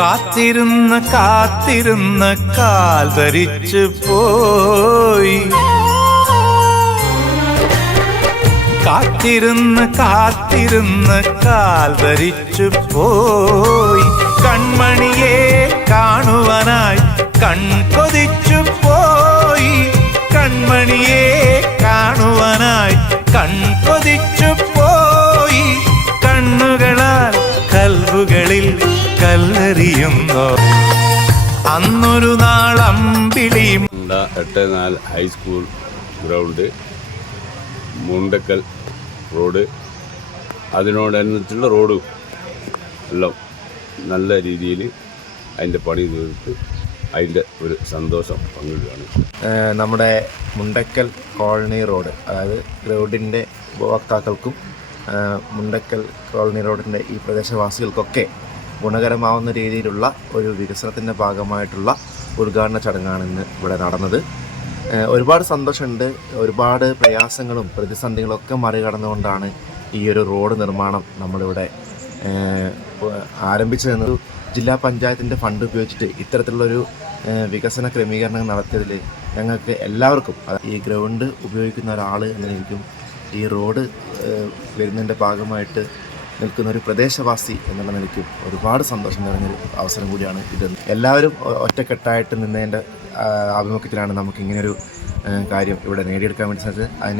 കാത്തിരുന്ന് കാത്തിരുന്ന് കാൽ ധരിച്ചു പോയി. കാത്തിരുന്ന് കാത്തിരുന്ന് കാൽ ധരിച്ചു പോയി. കൺമണിയെ കാണുവാനായി കൺകൊതിച്ചു പോയി. കൺമണിയെ കാണുവാനായി കൺകൊതിച്ചു പോയി. കണ്ണുകളാൽ കൽവുകളിൽ കല്ലെറിയുന്നു. അന്നൊരു നാളമ്പിളി എട്ട് നാല് high school ground Mundakkal road അതിനോടനുസരിച്ചുള്ള റോഡും എല്ലാം നല്ല രീതിയിൽ അതിന്റെ പണി തീർത്ത് അതിന്റെ ഒരു സന്തോഷം പങ്കിടുകയാണ്. നമ്മുടെ മുണ്ടക്കൽ കോളനി റോഡ് അതായത് റോഡിന്റെ ഉപഭോക്താക്കൾക്കും മുണ്ടക്കൽ കോളനി റോഡിന്റെ ഈ പ്രദേശവാസികൾക്കൊക്കെ ഗുണകരമാവുന്ന രീതിയിലുള്ള ഒരു വികസനത്തിന്റെ ഭാഗമായിട്ടുള്ള ഉദ്ഘാടന ചടങ്ങാണ് ഇന്ന് ഇവിടെ നടന്നത്. ഒരുപാട് സന്തോഷമുണ്ട്. ഒരുപാട് പ്രയാസങ്ങളും പ്രതിസന്ധികളൊക്കെ മറികടന്നുകൊണ്ടാണ് ഈ ഒരു റോഡ് നിർമ്മാണം നമ്മളിവിടെ ആരംഭിച്ചതെന്ന് ജില്ലാ പഞ്ചായത്തിന്റെ ഫണ്ട് ഉപയോഗിച്ചിട്ട് ഇത്തരത്തിലുള്ളൊരു വികസന ക്രമീകരണങ്ങൾ നടത്തിയതിൽ ഞങ്ങൾക്ക് എല്ലാവർക്കും ഈ ഗ്രൗണ്ട് ഉപയോഗിക്കുന്ന ഒരാൾ എന്ന നിലയ്ക്കും ഈ റോഡ് വരുന്നതിന്റെ ഭാഗമായിട്ട് നിൽക്കുന്ന ഒരു പ്രദേശവാസി എന്നുള്ള നിലയ്ക്കും ഒരുപാട് സന്തോഷം നിറഞ്ഞൊരു അവസരം കൂടിയാണ് ഇത്. എല്ലാവരും ഒറ്റക്കെട്ടായിട്ട് നിന്നതിന്റെ ആഭിമുഖ്യത്തിലാണ് നമുക്ക് ഇങ്ങനൊരു ഏഹ് കാര്യം ഇവിടെ നേടിയെടുക്കാൻ വേണ്ടി സാധിച്ചത്. അതിനെ